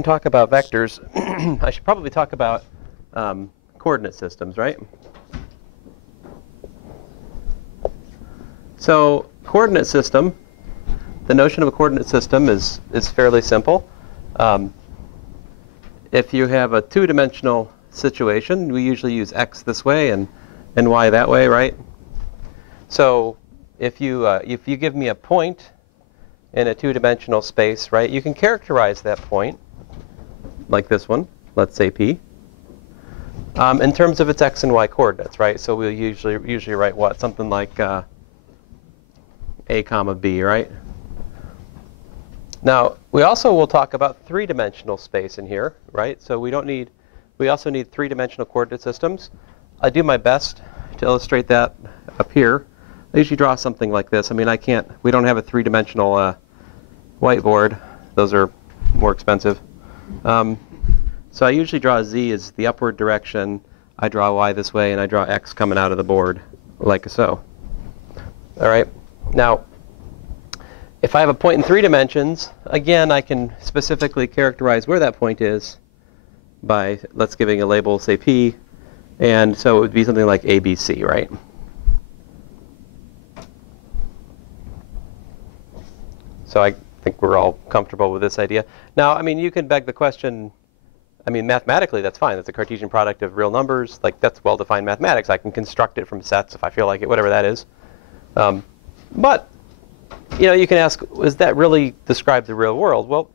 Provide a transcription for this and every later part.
can talk about vectors, I should probably talk about coordinate systems, right? So coordinate system, the notion of a coordinate system is fairly simple. If you have a two-dimensional situation, we usually use x this way and y that way, right? So if you give me a point in a two-dimensional space, right, you can characterize that point like this one, let's say P, in terms of its x and y coordinates, right? So we'll usually write what? Something like A comma B, right? Now, we also will talk about three-dimensional space in here, right? So we also need three-dimensional coordinate systems. I do my best to illustrate that up here. I usually draw something like this. I mean, we don't have a three-dimensional whiteboard. Those are more expensive. So I usually draw z as the upward direction. I draw y this way, and I draw x coming out of the board, like so. All right. Now, if I have a point in three dimensions, again, I can specifically characterize where that point is by, let's giving a label, say P. And so it would be something like ABC, right? So I think we're all comfortable with this idea. Now, I mean, you can beg the question, I mean, mathematically, that's fine. That's a Cartesian product of real numbers. Like, that's well-defined mathematics. I can construct it from sets if I feel like it, whatever that is. But, you know, you can ask, does that really describe the real world? Well,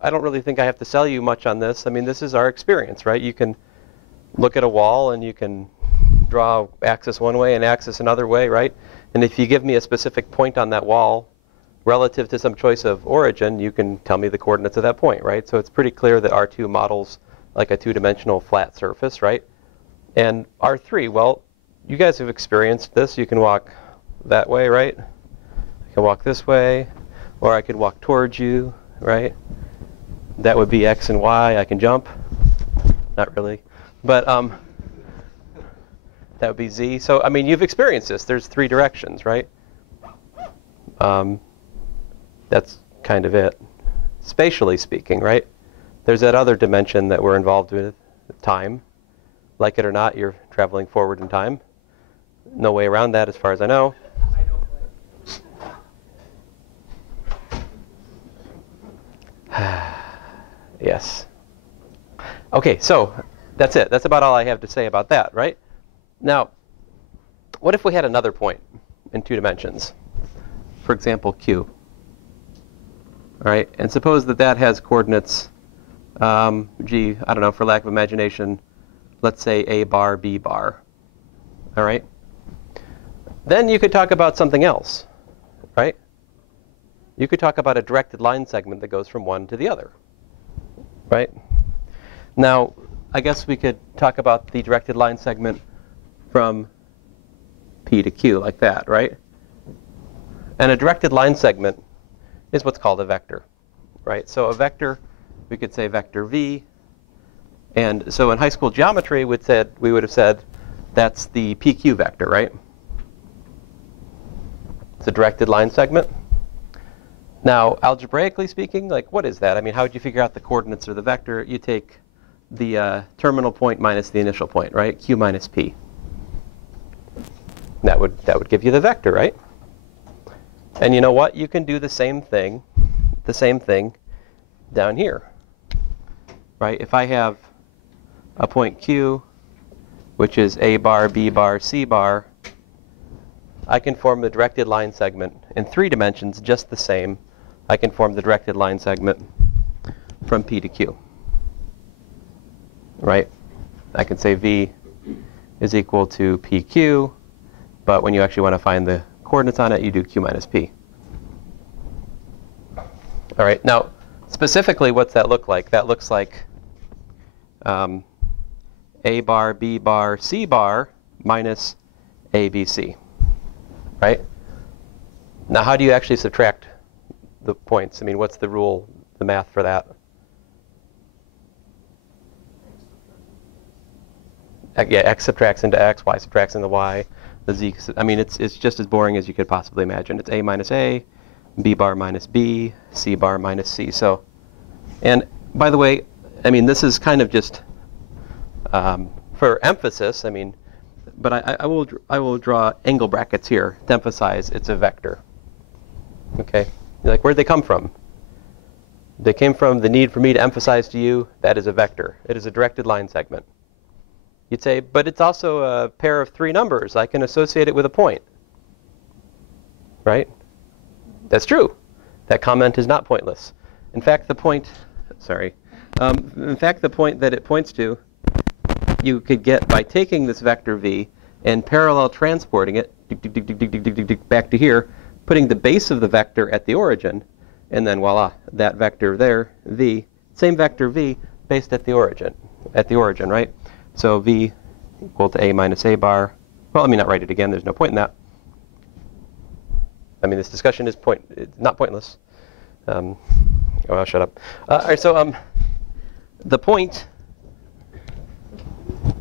I don't really think I have to sell you much on this. I mean, this is our experience, right? You can look at a wall, and you can draw axis one way and axis another way, right? And if you give me a specific point on that wall relative to some choice of origin, you can tell me the coordinates of that point, right? So it's pretty clear that R2 models like a two-dimensional flat surface, right? And R3, well, you guys have experienced this. You can walk that way, right? I can walk this way, or I could walk towards you, right? That would be x and y. I can jump. Not really. But that would be z. So, I mean, you've experienced this. There's three directions, right? That's kind of it, spatially speaking, right? There's that other dimension that we're involved with, time. Like it or not, you're traveling forward in time. No way around that as far as I know. Yes. OK, so that's it. That's about all I have to say about that, right? Now, what if we had another point in two dimensions? For example, Q. All right, and suppose that that has coordinates, I don't know, for lack of imagination, let's say A bar, B bar. All right? Then you could talk about something else, right? You could talk about a directed line segment that goes from one to the other, right? Now, I guess we could talk about the directed line segment from P to Q like that, right? And a directed line segment is what's called a vector, right? So a vector, we could say vector V. And so in high school geometry, we would have said that's the PQ vector, right? It's a directed line segment. Now, algebraically speaking, like, what is that? I mean, how would you figure out the coordinates of the vector? You take the terminal point minus the initial point, right? Q minus P. That would give you the vector, right? And you know what? You can do the same thing down here, right? If I have a point Q, which is A bar, B bar, C bar, I can form the directed line segment in three dimensions just the same. I can form the directed line segment from P to Q, right? I can say V is equal to PQ, but when you actually want to find the coordinates on it, you do Q minus P. All right, now, specifically, what's that look like? That looks like A bar, B bar, C bar minus A, B, C, right? Now, how do you actually subtract the points? I mean, what's the rule, the math for that? Yeah, x subtracts into x, y subtracts into y. The z, I mean, it's just as boring as you could possibly imagine. It's A minus A, B bar minus B, C bar minus C. So And by the way, I mean, this is kind of just for emphasis, I mean, but I will draw angle brackets here to emphasize it's a vector. Okay, you're like, where'd they come from? They came from the need for me to emphasize to you that is a vector. It is a directed line segment. You'd say, but it's also a pair of 3 numbers. I can associate it with a point. Right? That's true. That comment is not pointless. In fact, the point, sorry. In fact, the point that it points to, you could get by taking this vector v and parallel transporting it back to here, putting the base of the vector at the origin, and then voila, that vector there, v, same vector v, based at the origin, right? So v equal to a minus a bar. Well, let me not write it again. There's no point in that. I mean, this discussion is not pointless. Oh, I'll shut up. All right, so the point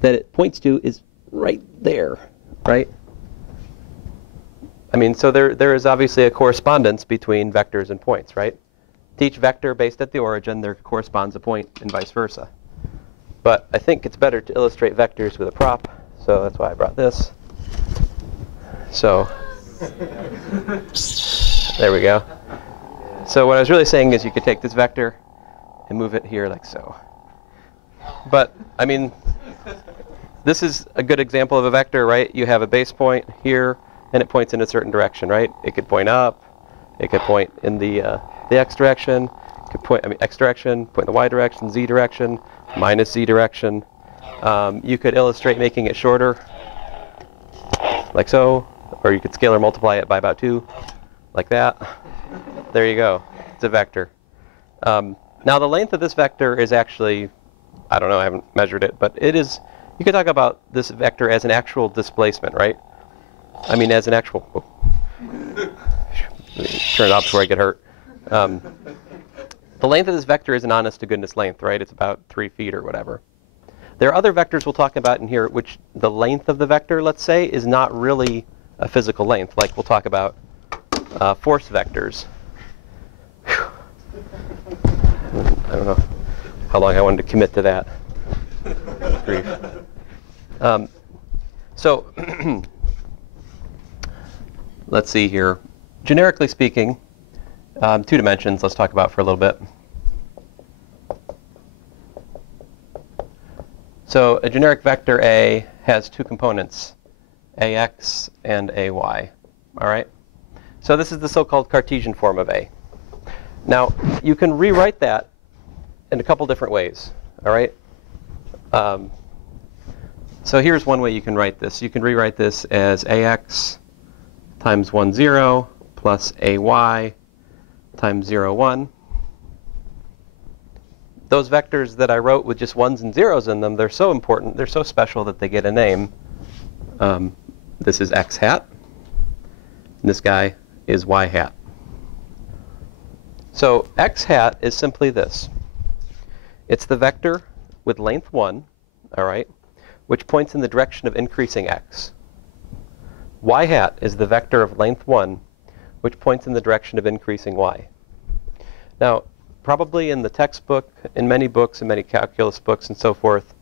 that it points to is right there, right? I mean, so there is obviously a correspondence between vectors and points, right? To each vector based at the origin, there corresponds a point and vice versa. But I think it's better to illustrate vectors with a prop, so that's why I brought this. So there we go. So what I was really saying is you could take this vector and move it here like so. But, I mean, this is a good example of a vector, right? You have a base point here, and it points in a certain direction, right? It could point up. It could point in the x direction. It could point, x direction, point in the y direction, z direction, minus z direction. You could illustrate making it shorter, like so. Or you could scalar multiply it by about 2, like that. There you go. It's a vector. Now, the length of this vector is actually, I don't know, I haven't measured it, but it is, you could talk about this vector as an actual displacement, right? I mean, as an actual, turn it off before I get hurt. The length of this vector is an honest-to-goodness length, right? It's about 3 feet or whatever. There are other vectors we'll talk about in here, which the length of the vector, let's say, is not really a physical length. Like we'll talk about force vectors. I don't know how long I wanted to commit to that. Grief. So let's see here. Generically speaking, 2 dimensions let's talk about for a little bit. So a generic vector A has 2 components, ax and ay. All right? So this is the so-called Cartesian form of A. Now, you can rewrite that in a couple different ways. All right? So here's one way you can write this. You can rewrite this as ax times 1, 0 plus ay times 0, 1. Those vectors that I wrote with just 1s and 0s in them, they're so important, they're so special that they get a name. This is x hat. And this guy is y hat. So x hat is simply this. It's the vector with length 1, all right, which points in the direction of increasing x. Y hat is the vector of length 1, which points in the direction of increasing y. Now, probably in the textbook, in many books, in many calculus books and so forth,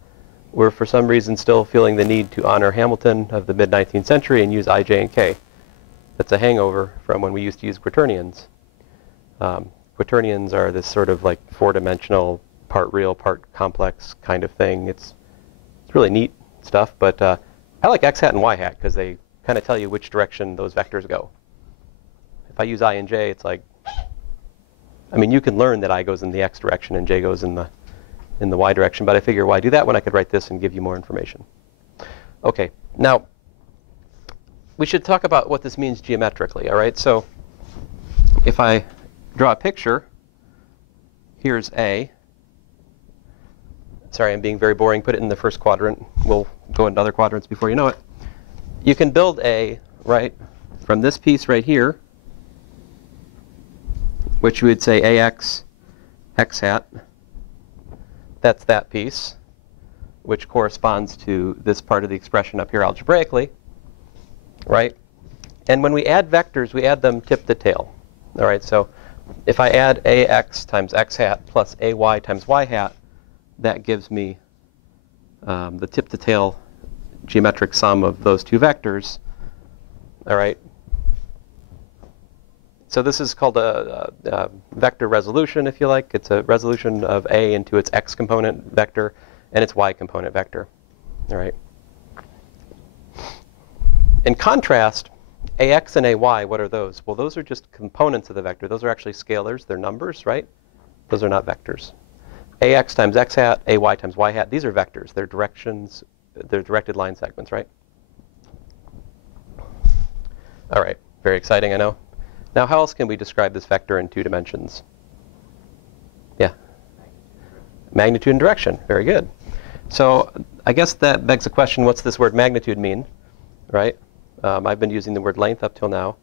we're for some reason still feeling the need to honor Hamilton of the mid-19th century and use I, J, and K. That's a hangover from when we used to use quaternions. Quaternions are this sort of like 4-dimensional, part real, part complex kind of thing. It's really neat stuff, but I like x hat and y hat because they kind of tell you which direction those vectors go. If I use I and j, it's like, I mean, you can learn that I goes in the x direction and j goes in the y direction, but I figure why do that when I could write this and give you more information. Okay, now we should talk about what this means geometrically, all right? So if I draw a picture, here's A. Sorry, I'm being very boring. Put it in the first quadrant. We'll go into other quadrants before you know it. You can build A, right, from this piece right here, which we would say AX, x hat. That's that piece, which corresponds to this part of the expression up here algebraically, right? And when we add vectors, we add them tip to tail. All right, so if I add ax times x hat plus ay times y hat, that gives me the tip-to-tail geometric sum of those two vectors. All right. So this is called a vector resolution, if you like. It's a resolution of A into its x component vector and its y component vector. All right. In contrast, ax and ay, what are those? Well, those are just components of the vector. Those are actually scalars. They're numbers, right? Those are not vectors. Ax times x hat, ay times y hat, these are vectors. They're directions. They're directed line segments, right? All right. Very exciting, I know. Now, how else can we describe this vector in 2 dimensions? Yeah. Magnitude and direction. Very good. So I guess that begs the question, what's this word magnitude mean? Right? I've been using the word length up till now.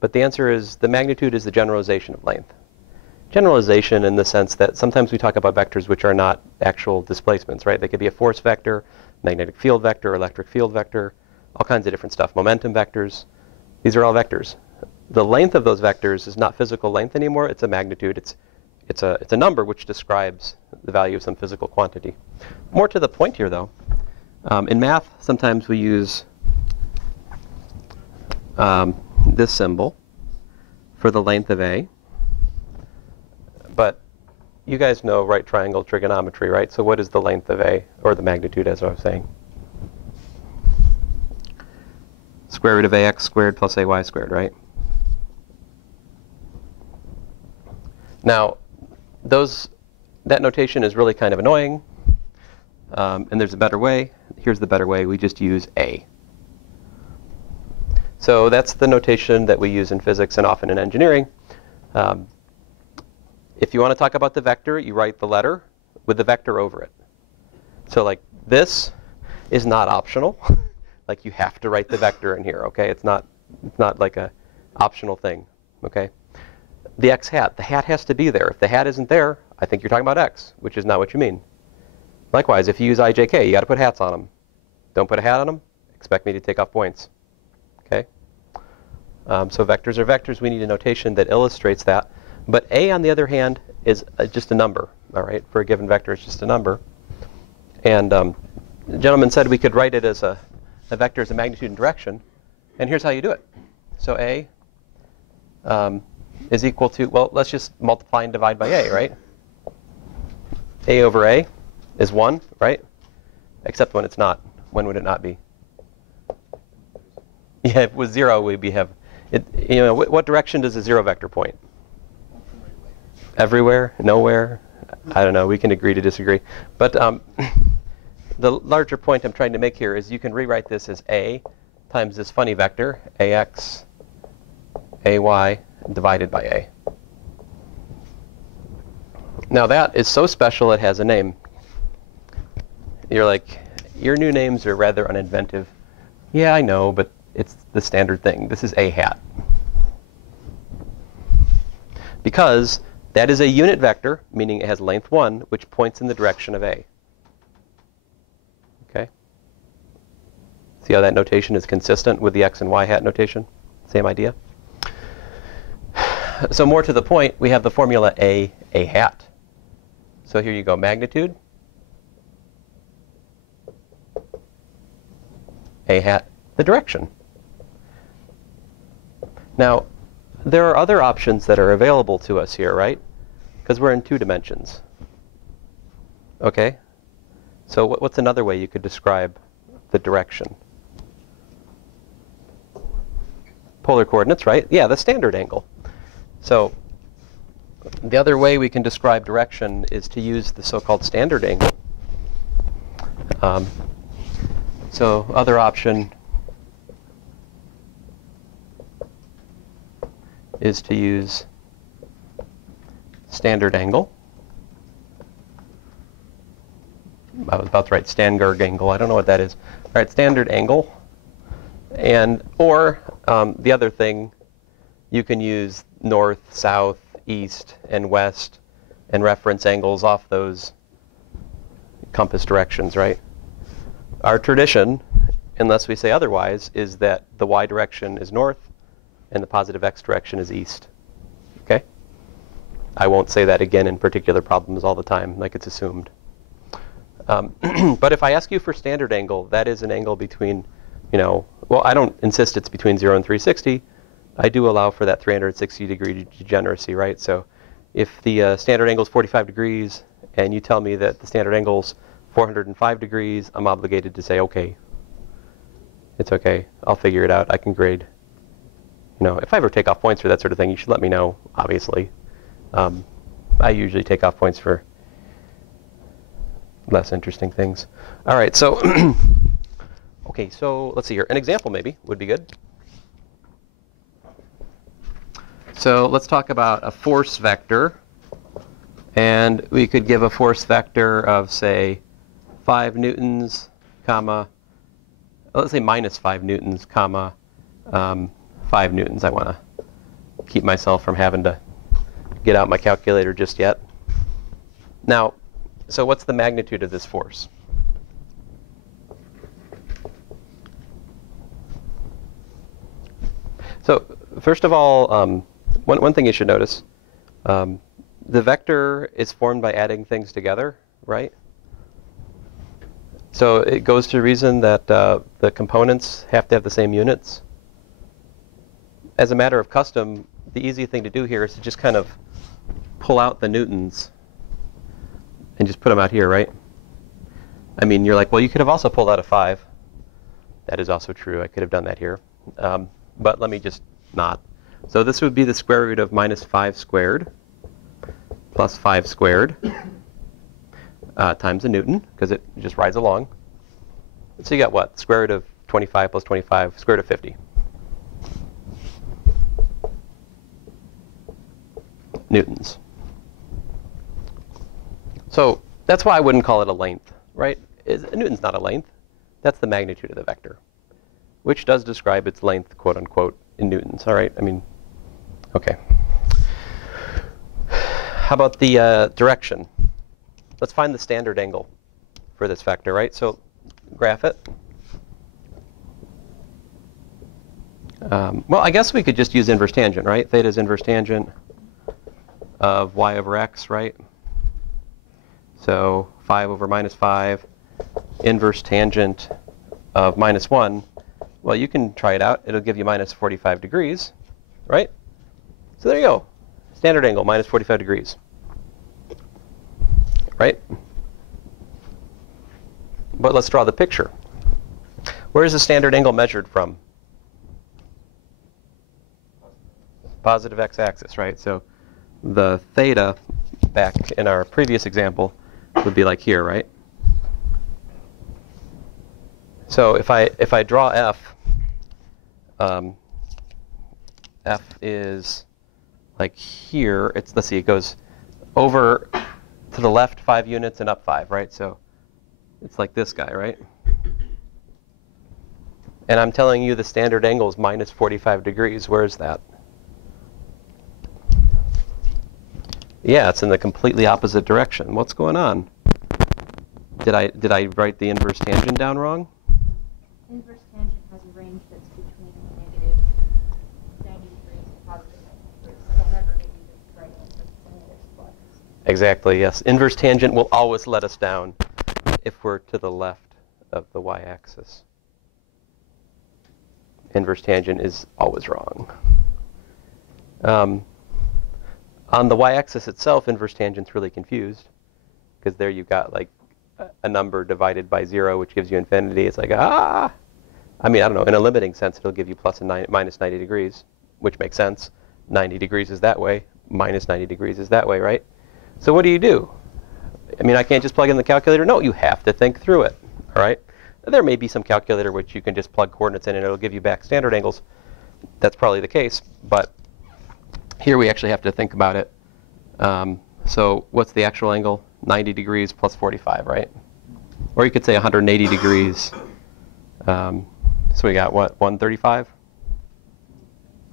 But the answer is the magnitude is the generalization of length. Generalization in the sense that sometimes we talk about vectors which are not actual displacements, right? They could be a force vector, magnetic field vector, electric field vector, all kinds of different stuff, momentum vectors. These are all vectors. The length of those vectors is not physical length anymore. It's a magnitude. It's a number which describes the value of some physical quantity. More to the point here, though, in math, sometimes we use this symbol for the length of A. But you guys know right triangle trigonometry, right? So what is the length of A, or the magnitude, as I was saying? Square root of ax squared plus ay squared, right? Now, that notation is really kind of annoying, and there's a better way. Here's the better way. We just use A. So that's the notation that we use in physics and often in engineering. If you want to talk about the vector, you write the letter with the vector over it. So like this is not optional. Like you have to write the vector in here, okay? It's not like a optional thing, okay? The x hat, the hat has to be there. If the hat isn't there, I think you're talking about x, which is not what you mean. Likewise, if you use IJK, you got to put hats on them. Don't put a hat on them, expect me to take off points, okay? So vectors are vectors. We need a notation that illustrates that. But A, on the other hand, is just a number, all right? For a given vector, it's just a number. And the gentleman said we could write it as a vector as a magnitude and direction. And here's how you do it. So A is equal to, well, let's just multiply and divide by A, right? A over A is 1, right? Except when it's not. When would it not be? Yeah, if it was 0, we'd have it. You know, what direction does a 0 vector point? Everywhere? Nowhere? I don't know. We can agree to disagree. But the larger point I'm trying to make here is you can rewrite this as A times this funny vector, AX, AY, divided by A. Now that is so special it has a name. You're like, your new names are rather uninventive. Yeah, I know, but it's the standard thing. This is A hat. Because that is a unit vector, meaning it has length 1, which points in the direction of A. Okay? See how that notation is consistent with the x and y hat notation? Same idea? So more to the point, we have the formula A hat. So here you go, magnitude, A hat, the direction. Now, there are other options that are available to us here, right? Because we're in 2 dimensions. Okay? So what's another way you could describe the direction? Polar coordinates, right? Yeah, the standard angle. So the other way we can describe direction is to use the so-called standard angle. So other option is to use standard angle. I was about to write Stangard angle. I don't know what that is. All right, standard angle. And or the other thing, you can use north, south, east, and west and reference angles off those compass directions, right? Our tradition, unless we say otherwise, is that the y direction is north and the positive x direction is east. Okay? I won't say that again in particular problems all the time, like it's assumed. But if I ask you for standard angle, that is an angle between, well, I don't insist it's between 0 and 360. I do allow for that 360 degree degeneracy, right? So if the standard angle is 45 degrees and you tell me that the standard angle is 405 degrees, I'm obligated to say, okay, it's okay. I'll figure it out. I can grade. If I ever take off points for that sort of thing, you should let me know, obviously. I usually take off points for less interesting things. All right, so, okay, so let's see here. An example maybe would be good. So let's talk about a force vector. And we could give a force vector of, say, 5 newtons, comma, let's say minus 5 newtons, comma, 5 newtons. I want to keep myself from having to get out my calculator just yet. Now, so what's the magnitude of this force? So first of all, one thing you should notice, the vector is formed by adding things together, right? So it goes to reason that the components have to have the same units. As a matter of custom, the easy thing to do here is to just kind of pull out the newtons and just put them out here, right? I mean, you're like, well, you could have also pulled out a 5. That is also true. I could have done that here. But let me just not. So this would be the square root of minus 5 squared plus 5 squared times a newton, because it just rides along. So you got what? Square root of 25 plus 25, square root of 50. Newtons. So that's why I wouldn't call it a length, right? A newton's not a length. That's the magnitude of the vector, which does describe its length, quote unquote, in newtons. All right, I mean, okay. How about the direction? Let's find the standard angle for this vector, right? So graph it. Well, I guess we could just use inverse tangent, right? Theta is inverse tangent of y over x, right? So 5 over minus 5, inverse tangent of minus 1. Well, you can try it out. It'll give you minus 45 degrees, right? So there you go. Standard angle, minus 45 degrees. Right? But let's draw the picture. Where is the standard angle measured from? Positive x-axis, right? So the theta back in our previous example would be like here, right? So if I draw f, f is like here. Let's see, it goes over to the left 5 units and up 5, right? So it's like this guy, right? And I'm telling you the standard angle is minus 45 degrees. Where is that? Yeah, it's in the completely opposite direction. What's going on? Did I write the inverse tangent down wrong? Inverse tangent has a range that's between negative 90 degrees and positive 90 degrees. So never give you the right answer. It's a negative plus. Exactly, yes. Inverse tangent will always let us down if we're to the left of the y-axis. Inverse tangent is always wrong. On the y-axis itself, inverse tangent's really confused, because there you've got like a number divided by 0, which gives you infinity. It's like, I mean, I don't know. In a limiting sense, it'll give you plus and minus 90 degrees, which makes sense. 90 degrees is that way. Minus 90 degrees is that way, right? So what do? I mean, I can't just plug in the calculator. No, you have to think through it, all right? There may be some calculator which you can just plug coordinates in and it'll give you back standard angles. That's probably the case, but here we actually have to think about it. So what's the actual angle? 90 degrees plus 45, right? Or you could say 180 degrees. So we got what, 135?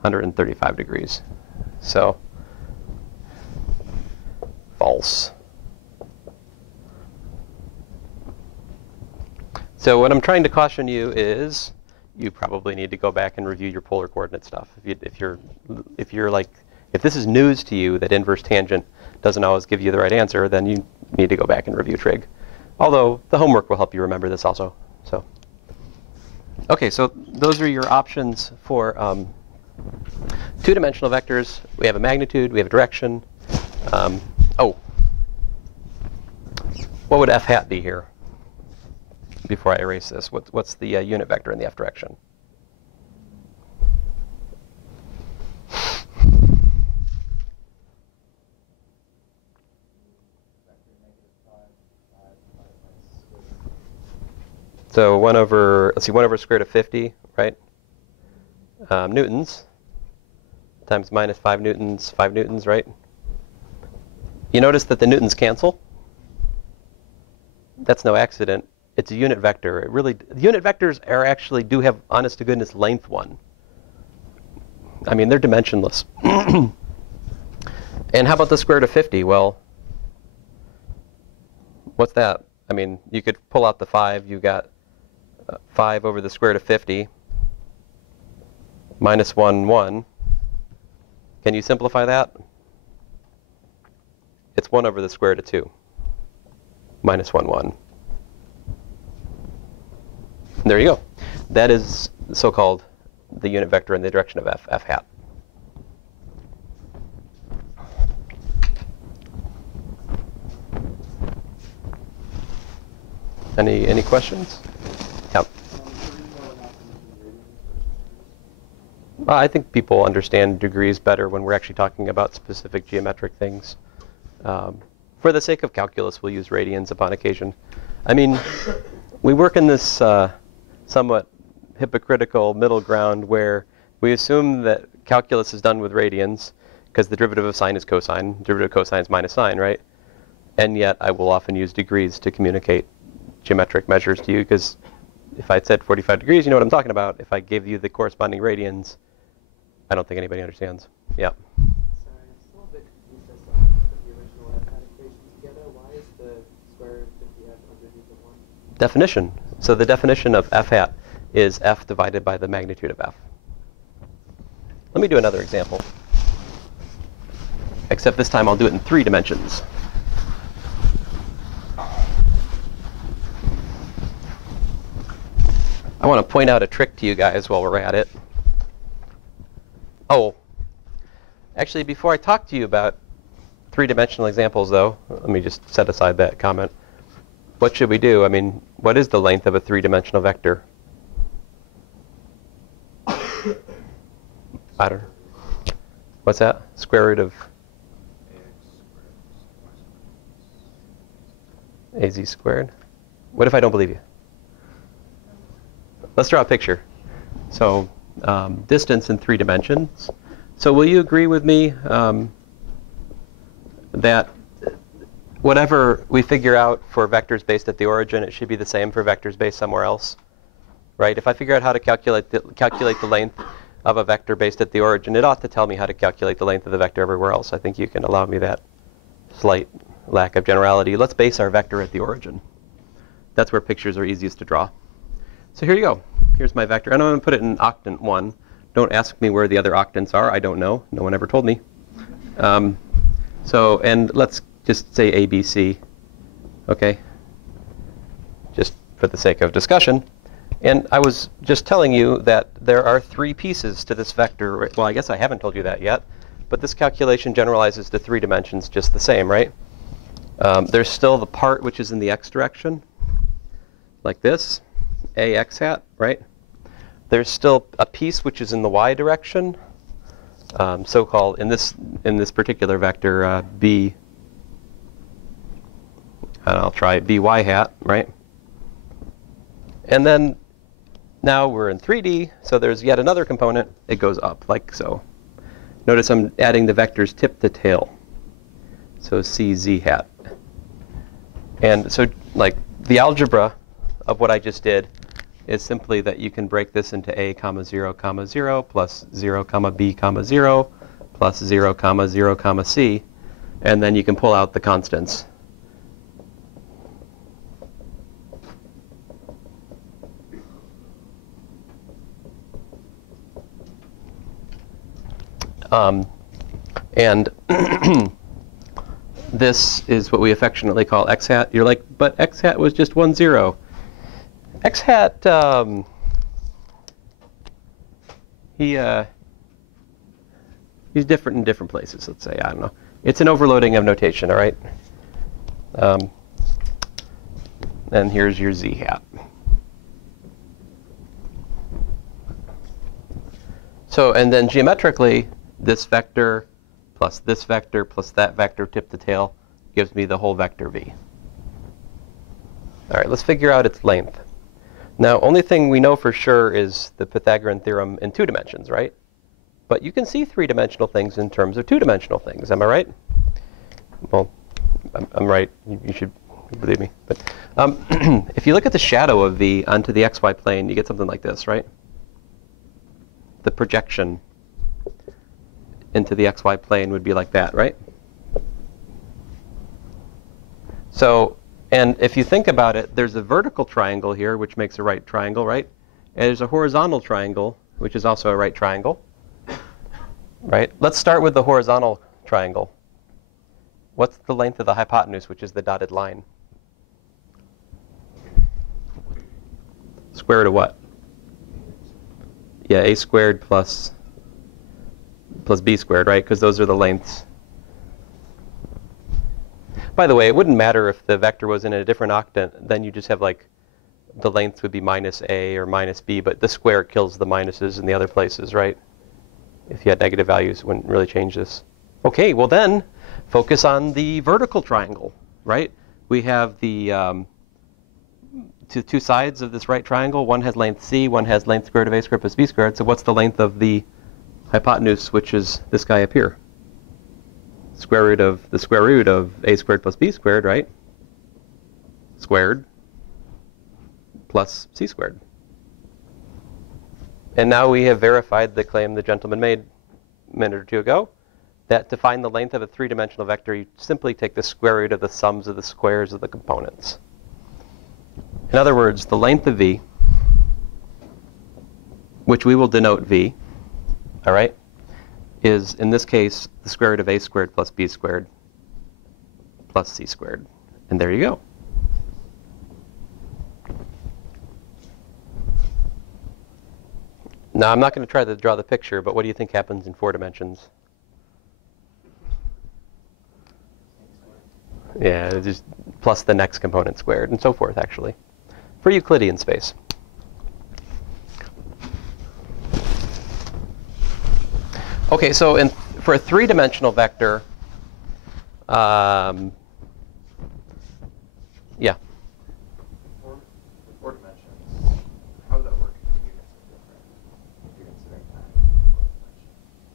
135 degrees. So false. So what I'm trying to caution you is you probably need to go back and review your polar coordinate stuff. If you're like If this is news to you that inverse tangent doesn't always give you the right answer, then you need to go back and review trig. Although the homework will help you remember this also. So, okay, so those are your options for two-dimensional vectors. We have a magnitude, we have a direction. Oh, what would f hat be here? Before I erase this, what's the unit vector in the f direction? So 1 over, let's see, 1 over square root of 50, right? Newtons times minus 5 newtons, right? You notice that the newtons cancel? That's no accident. It's a unit vector. It really, the unit vectors are actually do have, honest to goodness, length 1. I mean, they're dimensionless. And how about the square root of 50? Well, what's that? I mean, you could pull out the 5. You got 5 over the square root of 50 minus 1, 1. Can you simplify that? It's 1 over the square root of 2 minus 1, 1. There you go. That is so-called the unit vector in the direction of f hat. Any questions? Yeah. I think people understand degrees better when we're actually talking about specific geometric things. For the sake of calculus, we'll use radians upon occasion. I mean, we work in this somewhat hypocritical middle ground where we assume that calculus is done with radians because the derivative of sine is cosine, derivative of cosine is minus sine, right? And yet I will often use degrees to communicate geometric measures to you, because if I said 45 degrees, you know what I'm talking about. If I gave you the corresponding radians, I don't think anybody understands. Yeah. Sorry, I'm still a bit confused as to how to put the original f hat equation together. Why is the square root of 50f underneath of 1? Definition. So the definition of f hat is f divided by the magnitude of f. Let me do another example. Except this time I'll do it in 3 dimensions. I want to point out a trick to you guys while we're at it. Oh, actually, before I talk to you about 3-dimensional examples, though, let me just set aside that comment. What should we do? I mean, what is the length of a 3-dimensional vector? I don't know. What's that? Square root of az squared? What if I don't believe you? Let's draw a picture. So distance in 3 dimensions. So will you agree with me that whatever we figure out for vectors based at the origin, it should be the same for vectors based somewhere else? Right? If I figure out how to calculate the length of a vector based at the origin, it ought to tell me how to calculate the length of the vector everywhere else. I think you can allow me that slight lack of generality. Let's base our vector at the origin. That's where pictures are easiest to draw. So here you go. Here's my vector. And I'm going to put it in octant 1. Don't ask me where the other octants are. I don't know. No one ever told me. And let's just say ABC. OK? Just for the sake of discussion. And I was just telling you that there are 3 pieces to this vector. Well, I guess I haven't told you that yet. But this calculation generalizes to 3 dimensions just the same, right? There's still the part which is in the x direction, like this. Ax hat, right? There's still a piece which is in the y direction, so-called in this particular vector b. And I'll try by hat, right? And then now we're in 3D, so there's yet another component. It goes up like so. Notice I'm adding the vectors tip to tail, so cz hat. And so, like, the algebra of what I just did is simply that you can break this into a comma 0 comma 0 plus 0 comma b comma 0 plus 0 comma 0 comma c, and then you can pull out the constants. And this is what we affectionately call x hat. You're like, but x hat was just 1, 0. X hat, he's different in different places, let's say. I don't know. It's an overloading of notation, all right? And here's your z hat. So, and then geometrically, this vector plus that vector tip to tail gives me the whole vector v. All right, let's figure out its length. Now, only thing we know for sure is the Pythagorean theorem in 2 dimensions, right? But you can see 3-dimensional things in terms of 2-dimensional things. Am I right? Well, I'm right. You should believe me. But if you look at the shadow of v onto the xy plane, you get something like this, right? The projection into the xy plane would be like that, right? So, and if you think about it, there's a vertical triangle here, which makes a right triangle, right? And there's a horizontal triangle, which is also a right triangle, right? Let's start with the horizontal triangle. What's the length of the hypotenuse, which is the dotted line? Square root of what? Yeah, a squared plus b squared, right? Because those are the lengths. By the way, it wouldn't matter if the vector was in a different octant. Then you just have like the length would be minus a or minus b, but the square kills the minuses in the other places, right? If you had negative values, it wouldn't really change this. Okay, well then, focus on the vertical triangle, right? We have the two sides of this right triangle. One has length c, one has length squared of a squared plus b squared. So what's the length of the hypotenuse, which is this guy up here? Square root of a squared plus b squared, right? Squared plus c squared. And now we have verified the claim the gentleman made a minute or two ago, that to find the length of a 3-dimensional vector, you simply take the square root of the sums of the squares of the components. In other words, the length of v, which we will denote v, all right, is, in this case, the square root of a squared plus b squared plus c squared. And there you go. Now, I'm not going to try to draw the picture, but what do you think happens in 4 dimensions? Yeah, just plus the next component squared, and so forth, actually, for Euclidean space. Okay, so for a 3-dimensional vector, yeah. For 4 dimensions, how would that work if the units are different? If you're considering time in 4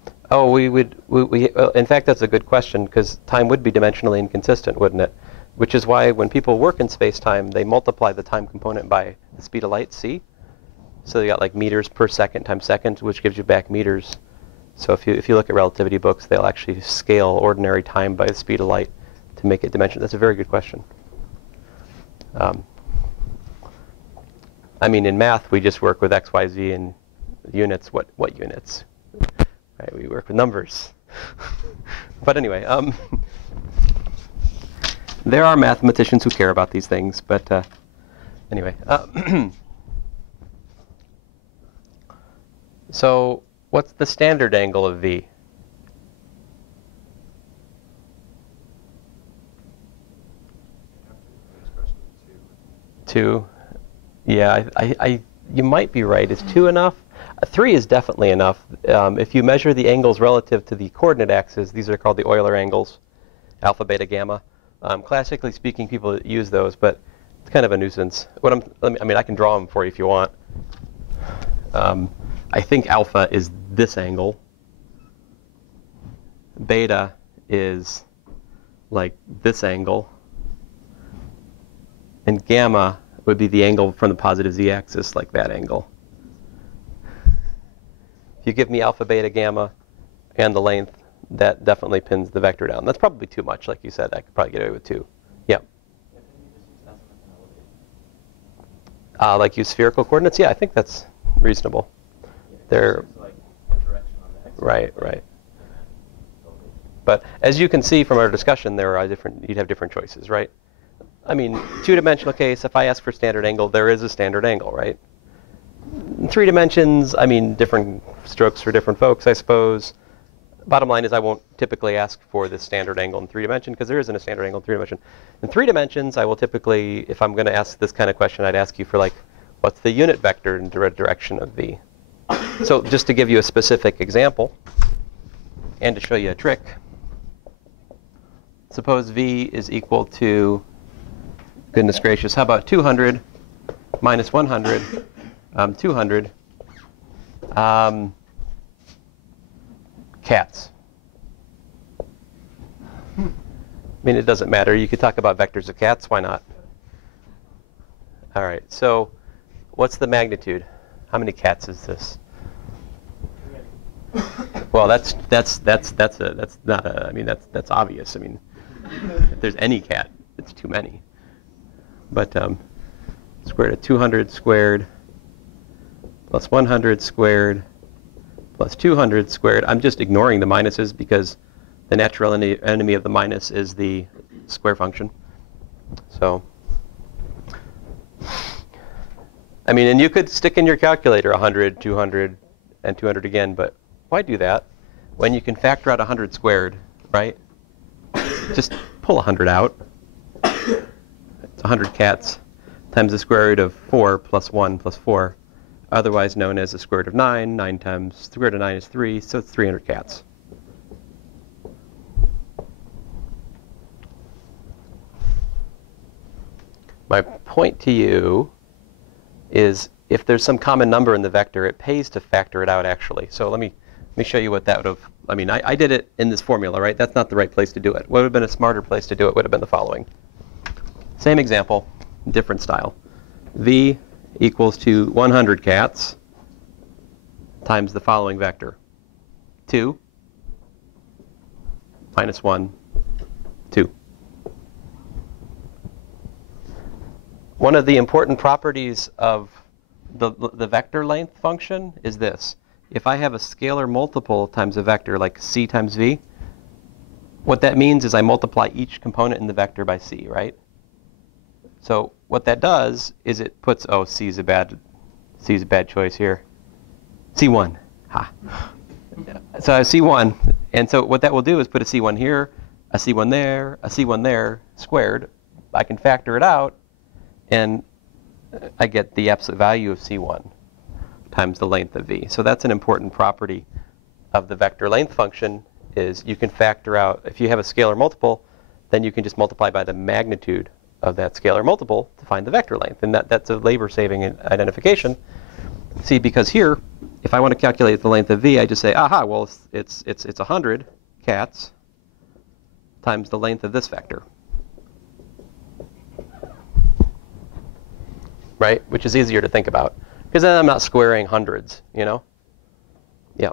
dimensions. Oh, well, in fact, that's a good question, because time would be dimensionally inconsistent, wouldn't it? Which is why when people work in space-time, they multiply the time component by the speed of light, c. So you got like meters per second times seconds, which gives you back meters. So if you look at relativity books, they'll actually scale ordinary time by the speed of light to make it dimensional. That's a very good question. I mean, in math, we just work with x, y, z, and units. What units? Right, we work with numbers. But anyway, there are mathematicians who care about these things. But anyway, so what's the standard angle of v? Two. Yeah, you might be right. Is 2 enough? 3 is definitely enough. If you measure the angles relative to the coordinate axis, these are called the Euler angles, alpha, beta, gamma. Classically speaking, people use those, but it's kind of a nuisance. I mean, I can draw them for you if you want. I think alpha is this angle. Beta is like this angle. And gamma would be the angle from the positive z-axis, like that angle. If you give me alpha, beta, gamma, and the length, that definitely pins the vector down. That's probably too much, like you said. I could probably get away with 2. Yeah. Like use spherical coordinates? Yeah, I think that's reasonable. They're right. But as you can see from our discussion, you'd have different choices, right? I mean, two-dimensional case, if I ask for standard angle, there is a standard angle, right? In 3 dimensions, I mean, different strokes for different folks, I suppose. Bottom line is I won't typically ask for this standard angle in 3 dimensions because there isn't a standard angle in 3 dimensions. In 3 dimensions, I will typically, if I'm going to ask this kind of question, I'd ask you for like, what's the unit vector in the direction of v? So just to give you a specific example and to show you a trick, suppose v is equal to, goodness gracious, how about 200 minus 100, 200, cats. I mean, it doesn't matter. You could talk about vectors of cats. Why not? All right. So what's the magnitude? How many cats is this? Well, that's not a, I mean, that's obvious. I mean, if there's any cat, it's too many. But square root of 200 squared plus 100 squared plus 200 squared. I'm just ignoring the minuses because the natural enemy of the minus is the square function. So, I mean, and you could stick in your calculator 100, 200, and 200 again, but why do that when you can factor out 100 squared, right? Just pull 100 out. It's 100 cats times the square root of 4 plus 1 plus 4. Otherwise known as the square root of 9. 9 times the square root of 9 is 3, so it's 300 cats. My point to you is if there's some common number in the vector, it pays to factor it out, actually. So let me show you what that would have, I mean, I did it in this formula, right? That's not the right place to do it. What would have been a smarter place to do it would have been the following. Same example, different style. V equals to 100 cats times the following vector. 2 minus 1, 2. One of the important properties of the vector length function is this. If I have a scalar multiple times a vector, like c times v, what that means is I multiply each component in the vector by c, right? So what that does is it puts, oh, C is a bad choice here. C1, ha. So I have C1, and so what that will do is put a C1 here, a C1 there, a C1 there, squared. I can factor it out, and I get the absolute value of C1 times the length of V. So that's an important property of the vector length function, is you can factor out, if you have a scalar multiple, then you can just multiply by the magnitude of that scalar multiple to find the vector length. And that's a labor-saving identification. See, because here, if I want to calculate the length of V, I just say, aha, well, it's 100 cats times the length of this vector. Right? Which is easier to think about. Because then I'm not squaring hundreds, you know? Yeah.